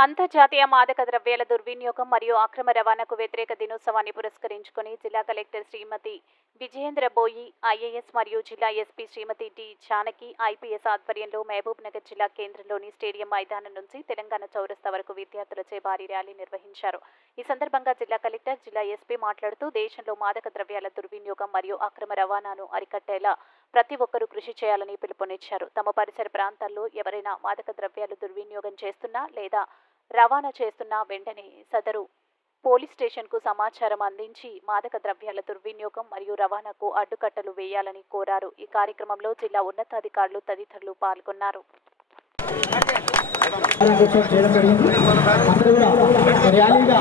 అంతర్జాతీయ మాదక ద్రవ్యాల దుర్వినియోగం మరియు అక్రమ రవాణాకు వ్యతిరేక దినోత్సవాన్ని పురస్కరించుకుని జిల్లా కలెక్టర్ శ్రీమతి విజయేంద్ర బోయి ఐఏఎస్ మరియు జిల్లా SP Srimati D Janaki IPS ఆధ్వర్యంలో మహబూబ్ నగర్ జిల్లా కేంద్రంలోని స్టేడియం మైదానం నుంచి తెలంగాణ చౌరస్తా వరకు విద్యార్థులచే భారీ ర్యాలీ నిర్వహించారు. ఈ సందర్భంగా జిల్లా కలెక్టర్ జిల్లా ఎస్పీ మాట్లాడుతూ దేశంలో మాదక ద్రవ్యాల దుర్వినియోగం మరియు అక్రమ రవాణాను అరికట్టేలా ప్రతి ఒక్కరూ కృషి చేయాలని పిలుపునిచ్చారు. తమ పరిసర ప్రాంతాల్లో ఎవరైనా మాదక ద్రవ్యాలు దుర్వినియోగం చేస్తున్నా లేదా రవాణా చేస్తున్నా వెంటనే సదరు పోలీస్ స్టేషన్కు సమాచారం అందించి మాదక ద్రవ్యాల దుర్వినియోగం మరియు రవాణాకు అడ్డుకట్టలు వేయాలని కోరారు. ఈ కార్యక్రమంలో జిల్లా ఉన్నతాధికారులు తదితరులు పాల్గొన్నారు. ర్యాలీగా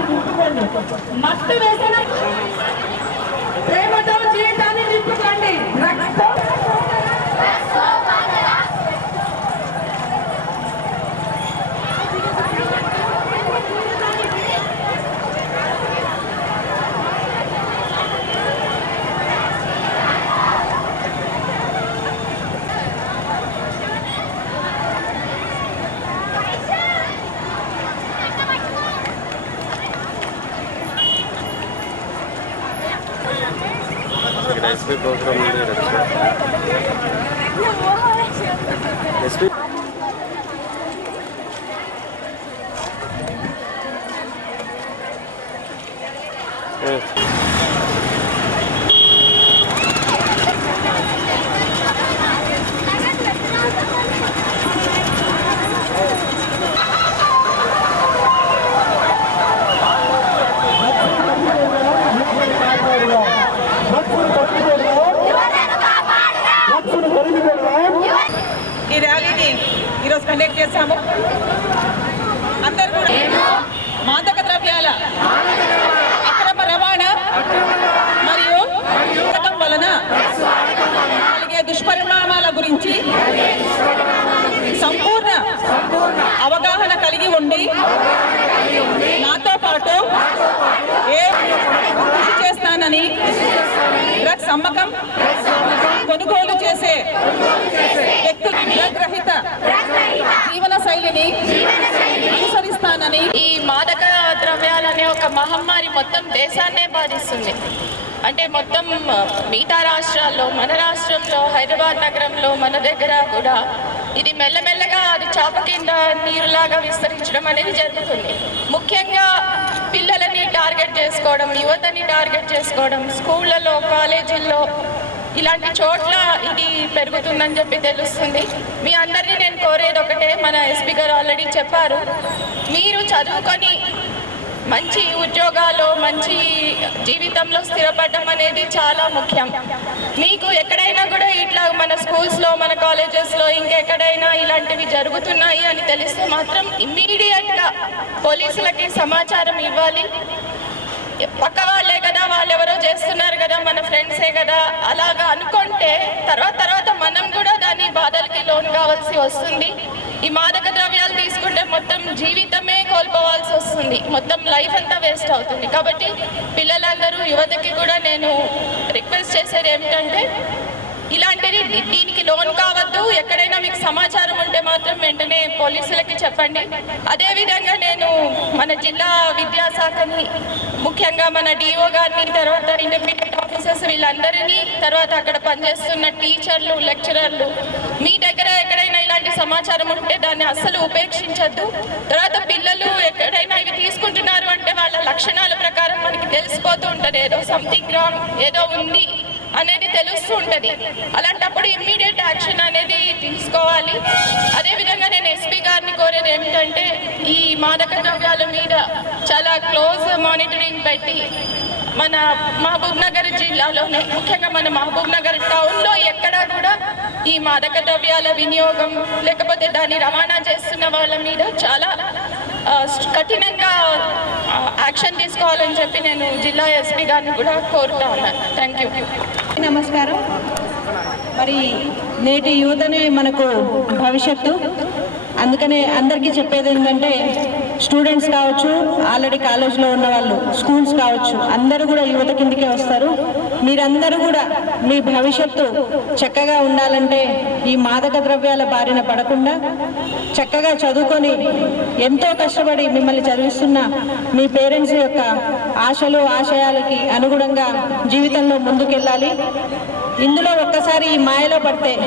జీవితాన్ని నింపుకోండి మత్తు వ్యసనం ఇక్కడ ఎస్పీ ప్రోగ్రామ్ ఉంది ఎస్పీ ఈ ర్యాలీని ఈరోజు కండక్ట్ చేశాము. అందరూ కూడా మాదక ద్రవ్యాల అక్రమ రవాణా మరియు వలన కలిగే దుష్పరిణామాల గురించి సంపూర్ణ అవగాహన కలిగి ఉండి నాతో పాటు ఏ కృషి చేస్తానని డ్రగ్స్ అమ్మకం కొనుగోలు చేసే వ్యక్తులు జీవన శైలిని అనుసరిస్తానని ఈ మాదక ద్రవ్యాలు అనే ఒక మహమ్మారి మొత్తం దేశాన్నే బాధిస్తుంది. అంటే మొత్తం మిగతా రాష్ట్రాల్లో మన రాష్ట్రంలో హైదరాబాద్ నగరంలో మన దగ్గర కూడా ఇది మెల్లమెల్లగా అది చాప కింద నీరులాగా విస్తరించడం అనేది జరుగుతుంది. ముఖ్యంగా పిల్లలని టార్గెట్ చేసుకోవడం యువతని టార్గెట్ చేసుకోవడం స్కూళ్ళలో కాలేజీల్లో ఇలాంటి చోట్ల ఇది పెరుగుతుందని చెప్పి తెలుస్తుంది. మీ అందరినీ నేను కోరేది ఒకటే మన ఎస్పీ గారు ఆల్రెడీ చెప్పారు మీరు చదువుకొని మంచి ఉద్యోగాలు మంచి జీవితంలో స్థిరపడడం అనేది చాలా ముఖ్యం. మీకు ఎక్కడైనా కూడా ఇట్లా మన స్కూల్స్లో మన కాలేజెస్లో ఇంకెక్కడైనా ఇలాంటివి జరుగుతున్నాయి అని తెలిస్తే మాత్రం ఇమ్మీడియట్గా పోలీసులకి సమాచారం ఇవ్వాలి. పక్క వాళ్ళే కదా వాళ్ళు ఎవరో చేస్తున్నారు కదా మన ఫ్రెండ్సే కదా. అలాగా అనుకుంటే తర్వాత తర్వాత మనం కూడా దాని బాధలకి లోన్ కావాల్సి వస్తుంది. ఈ మాదక ద్రవ్యాలు తీసుకుంటే మొత్తం జీవితమే కోల్పోవాల్సి వస్తుంది. మొత్తం లైఫ్ అంతా వేస్ట్ అవుతుంది. కాబట్టి పిల్లలందరూ యువతకి కూడా నేను రిక్వెస్ట్ చేసేది ఏమిటంటే ఇలాంటివి దీనికి లోన్ కావద్దు. ఎక్కడైనా మీకు సమాచారం ఉంటే మాత్రం వెంటనే పోలీసులకి చెప్పండి. అదేవిధంగా నేను మన జిల్లా విద్యాశాఖని ముఖ్యంగా మన డిఓ గారిని తర్వాత ఇంటర్మీడియట్ ఆఫీసర్స్ వీళ్ళందరినీ తర్వాత అక్కడ పనిచేస్తున్న టీచర్లు లెక్చరర్లు మీ దగ్గర ఎక్కడైనా ఇలాంటి సమాచారం ఉంటే దాన్ని అస్సలు ఉపేక్షించద్దు. తర్వాత పిల్లలు ఎక్కడైనా ఇవి తీసుకుంటున్నారు అంటే వాళ్ళ లక్షణాల ప్రకారం మనకి తెలిసిపోతూ ఉంటుంది. ఏదో సంథింగ్ రాంగ్ ఏదో ఉంది. అనేది తెలుస్తూ ఉంటుంది అలాంటప్పుడు ఇమ్మీడియట్ యాక్షన్ అనేది తీసుకోవాలి. అదేవిధంగా నేను ఎస్పీ గారిని కోరేది ఏమిటంటే ఈ మాదక ద్రవ్యాల మీద చాలా క్లోజ్ మానిటరింగ్ పెట్టి మన మహబూబ్ నగర్ జిల్లాలోనే ముఖ్యంగా మన మహబూబ్ నగర్ టౌన్లో ఎక్కడా కూడా ఈ మాదక ద్రవ్యాల వినియోగం లేకపోతే దాన్ని రవాణా చేస్తున్న వాళ్ళ మీద చాలా కఠినంగా యాక్షన్ తీసుకోవాలని చెప్పి నేను జిల్లా ఎస్పీ గారిని కూడా కోరుతా ఉన్నాను థ్యాంక్ యూ నమస్కారం. మరి నేటి యువతనే మనకు భవిష్యత్తు. అందుకనే అందరికీ చెప్పేది ఏంటంటే స్టూడెంట్స్ కావచ్చు ఆల్రెడీ కాలేజ్లో ఉన్న వాళ్ళు స్కూల్స్ కావచ్చు అందరూ కూడా యువత కిందికే వస్తారు. మీరందరూ కూడా మీ భవిష్యత్తు చక్కగా ఉండాలంటే ఈ మాదక ద్రవ్యాల బారిన పడకుండా చక్కగా చదువుకొని ఎంతో కష్టపడి మిమ్మల్ని చదివిస్తున్న మీ పేరెంట్స్ యొక్క ఆశలు ఆశయాలకి అనుగుణంగా జీవితంలో ముందుకెళ్ళాలి. ఇందులో ఒక్కసారి ఈ మాయలో పడితే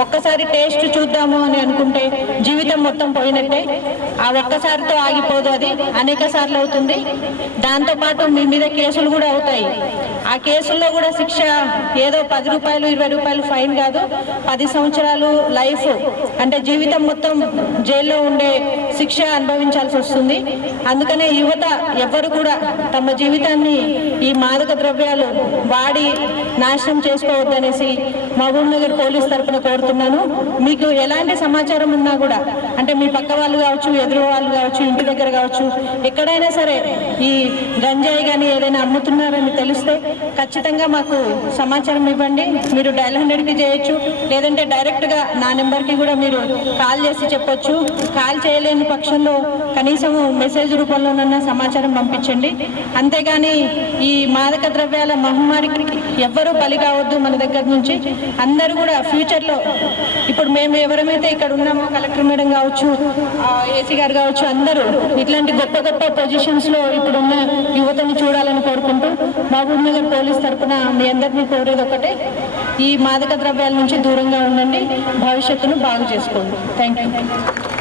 ఒక్కసారి టేస్ట్ చూద్దాము అని అనుకుంటే జీవితం మొత్తం పోయినట్టే. ఆ ఒక్కసారితో ఆగిపోదు అది. అనేక సార్లు అవుతుంది. దాంతోపాటు మీ మీద కేసులు కూడా అవుతాయి. ఆ కేసుల్లో కూడా శిక్ష ఏదో పది రూపాయలు ఇరవై రూపాయలు ఫైన్ కాదు. పది సంవత్సరాలు లైఫ్. అంటే జీవితం మొత్తం జైల్లో ఉండే శిక్ష అనుభవించాల్సి వస్తుంది. అందుకనే యువత ఎవ్వరు కూడా తమ జీవితాన్ని ఈ మాదక ద్రవ్యాలు వాడి నాశనం చేసుకోవద్దనేసి మహబూబ్ నగర్ పోలీస్ తరఫున కోరుతున్నాను. మీకు ఎలాంటి సమాచారం ఉన్నా కూడా అంటే మీ పక్క వాళ్ళు కావచ్చు ఎదురు వాళ్ళు కావచ్చు ఇంటి దగ్గర కావచ్చు ఎక్కడైనా సరే ఈ గంజాయి కానీ ఏదైనా అమ్ముతున్నారని తెలిస్తే ఖచ్చితంగా మాకు సమాచారం ఇవ్వండి. మీరు డైల్ హండ్రెడ్కి చేయొచ్చు. లేదంటే డైరెక్ట్గా నా నెంబర్కి కూడా మీరు కాల్ చేసి చెప్పొచ్చు. కాల్ చేయలేని పక్షంలో కనీసం మెసేజ్ రూపంలోనన్నా సమాచారం పంపించండి. అంతేగాని ఈ మాదక ద్రవ్యాల మహమ్మారికి ఎవ్వరూ బలి కావద్దు మన దగ్గర నుంచి. అందరూ కూడా ఫ్యూచర్లో ఇప్పుడు మేము ఎవరమైతే ఇక్కడ ఉన్నామో కలెక్టర్ మేడం కావచ్చు ఏసీ గారు కావచ్చు అందరూ ఇట్లాంటి గొప్ప గొప్ప పొజిషన్స్లో ఇప్పుడున్న యువతని చూడాలని కోరుకుంటూ మహబూబ్ నగర్ పోలీస్ తరఫున మీ అందరినీ కోరేది ఒకటే ఈ మాదక ద్రవ్యాల నుంచి దూరంగా ఉండండి. భవిష్యత్తును బాగు చేసుకోండి. Thank you